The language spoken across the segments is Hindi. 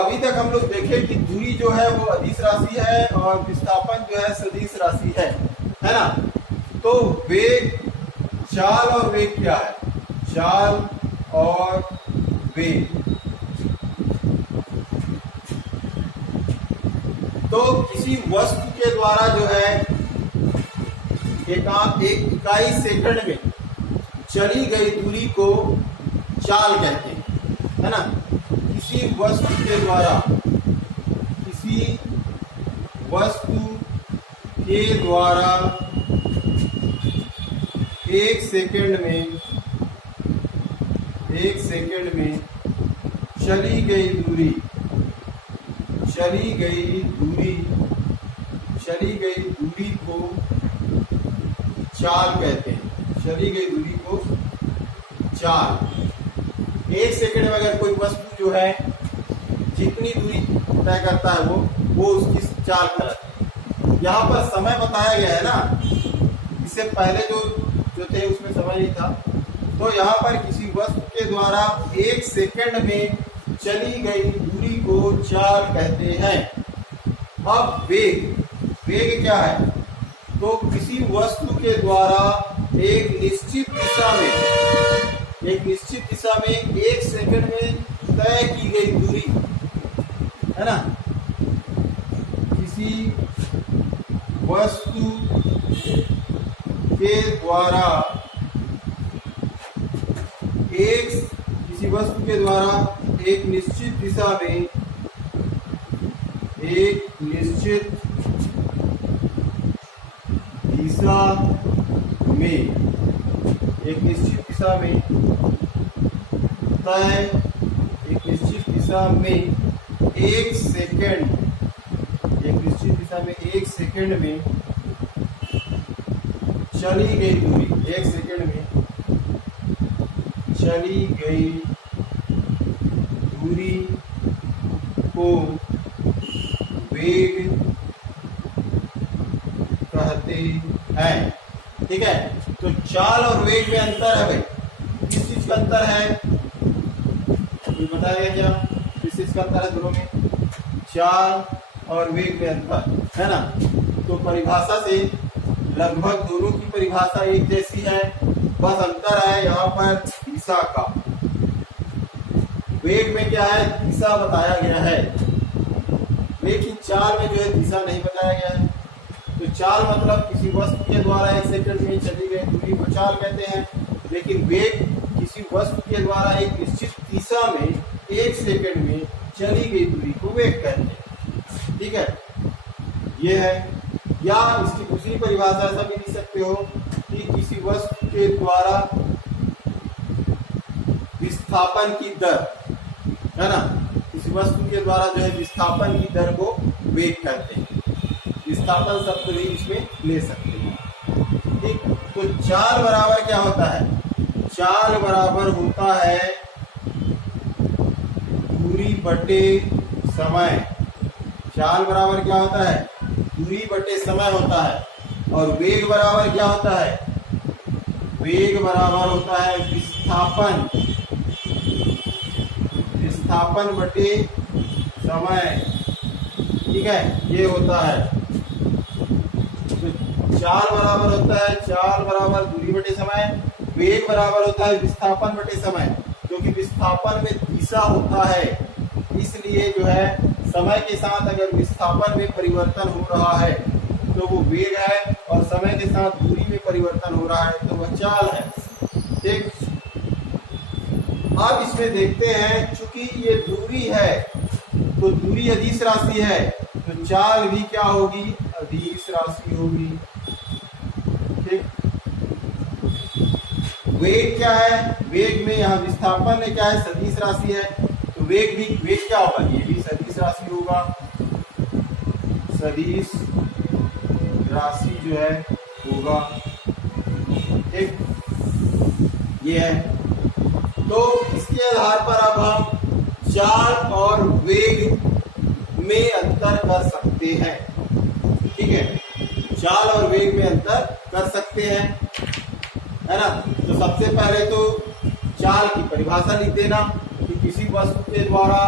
अभी तक हम लोग देखे कि दूरी जो है वो अदिश राशि है और विस्थापन जो है सदिश राशि है ना। तो वेग, चाल और वेग क्या है? चाल और वेग, तो किसी वस्तु के द्वारा जो है एक इकाई सेकंड में चली गई दूरी को चाल कहते हैं, है ना। किसी वस्तु के द्वारा एक सेकंड में चली गई दूरी को चाल कहते हैं। चली गई दूरी को चाल। एक सेकंड में अगर कोई वस्तु जो है जितनी दूरी तय करता है वो उसकी चाल कहलाती है। यहाँ पर समय बताया गया है ना, इससे पहले जो थे उसमें समय नहीं था। तो यहाँ पर किसी वस्तु के द्वारा एक सेकंड में चली गई दूरी को चाल कहते हैं। अब वेग क्या है? तो किसी वस्तु के द्वारा एक निश्चित दिशा में एक सेकंड में तय की गई दूरी, है ना। किसी वस्तु के द्वारा एक निश्चित दिशा में एक सेकंड में चली गई दूरी को वेग कहते हैं। ठीक है, तो चाल और वेग में अंतर है भाई। किस चीज का अंतर है? कोई बताएगा क्या? किस चीज का अंतर है दोनों में? चाल और वेग में अंतर है ना। तो परिभाषा से लगभग दोनों की परिभाषा एक जैसी है, बस अंतर है यहाँ पर दिशा का। वेग में क्या है? दिशा बताया गया है, लेकिन चाल में जो है दिशा नहीं बताया गया है। तो चाल मतलब किसी वस्तु के द्वारा एक सेकंड में चली गई दूरी को चाल कहते हैं, लेकिन वेग किसी वस्तु के द्वारा एक निश्चित दिशा में एक सेकंड में चली गई दूरी को वेग कहते हैं। ठीक है, ये है। या इसकी दूसरी परिभाषा ऐसा भी लिख सकते हो कि किसी वस्तु के द्वारा विस्थापन की दर, है ना, किसी वस्तु के द्वारा जो है विस्थापन की दर को वेग कहते हैं। विस्थापन शब्द भी इसमें ले सकते हैं। ठीक, तो चाल बराबर क्या होता है? चाल बराबर होता है दूरी बटे समय। चाल बराबर क्या होता है? दूरी बटे समय होता है। और वेग बराबर क्या होता है? वेग बराबर होता है विस्थापन बटे समय। ठीक है, ये होता है। तो चाल बराबर दूरी बटे समय, वेग बराबर होता है विस्थापन बटे समय। क्योंकि विस्थापन में दिशा होता है, इसलिए जो है समय के साथ अगर विस्थापन में परिवर्तन हो रहा है तो वो वेग है, और समय के साथ दूरी में परिवर्तन हो रहा है तो वह चाल है। ठीक, अब इसमें देखते हैं, चूंकि ये दूरी है तो दूरी अदिश राशि है, तो चाल भी क्या होगी? अदिश राशि होगी। ठीक, वेग क्या है? वेग में यहाँ विस्थापन में क्या है? सदिश राशि है, तो वेग क्या होगा? ये भी सदिश राशि होगा। सदिश राशि जो है होगा। ठीक, ये है। तो इसके आधार पर अब हम चाल और वेग में अंतर कर सकते हैं। ठीक है, चाल और वेग में अंतर कर सकते हैं, है ना। तो सबसे पहले तो चाल की परिभाषा लिख देना कि किसी वस्तु के द्वारा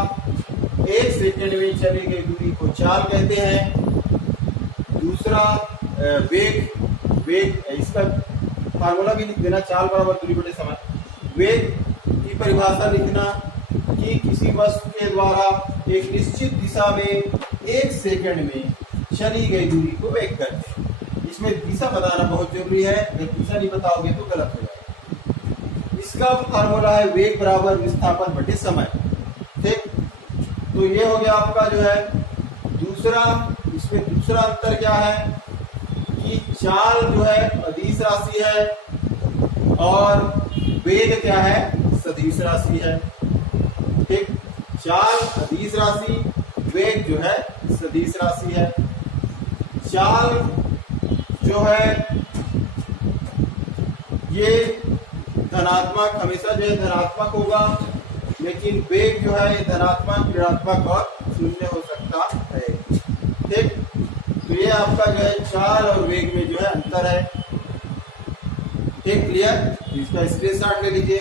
1 सेकंड में चली गई दूरी को चाल कहते हैं। दूसरा वेग इसका फार्मूला भी लिख देना, चाल बराबर दूरी बटे समय। वेग की परिभाषा लिखना कि किसी वस्तु के द्वारा एक निश्चित दिशा में 1 सेकंड में चली गई दूरी को वेग कहते हैं। इसमें दिशा बताना बहुत जरूरी है, अगर दिशा नहीं बताओगे तो गलत हो जाएगा। इसका फार्मूला है वेग बराबर विस्थापन बटे समय। ठीक, तो ये हो गया आपका जो है दूसरा। इसमें दूसरा अंतर क्या है कि चाल जो है अदिश राशि है और वेग क्या है, सदिश राशि है। ठीक, चाल अदिश राशि, वेग जो है सदिश राशि है। चाल जो है ये धनात्मक हमेशा जो है धनात्मक होगा, लेकिन वेग जो है धनात्मक, ऋणात्मक और शून्य हो सकता है। ठीक, तो ये आपका जो है चाल और वेग में जो है अंतर है। ठीक, क्लियर? इसका स्क्रीनशॉट ले लीजिए।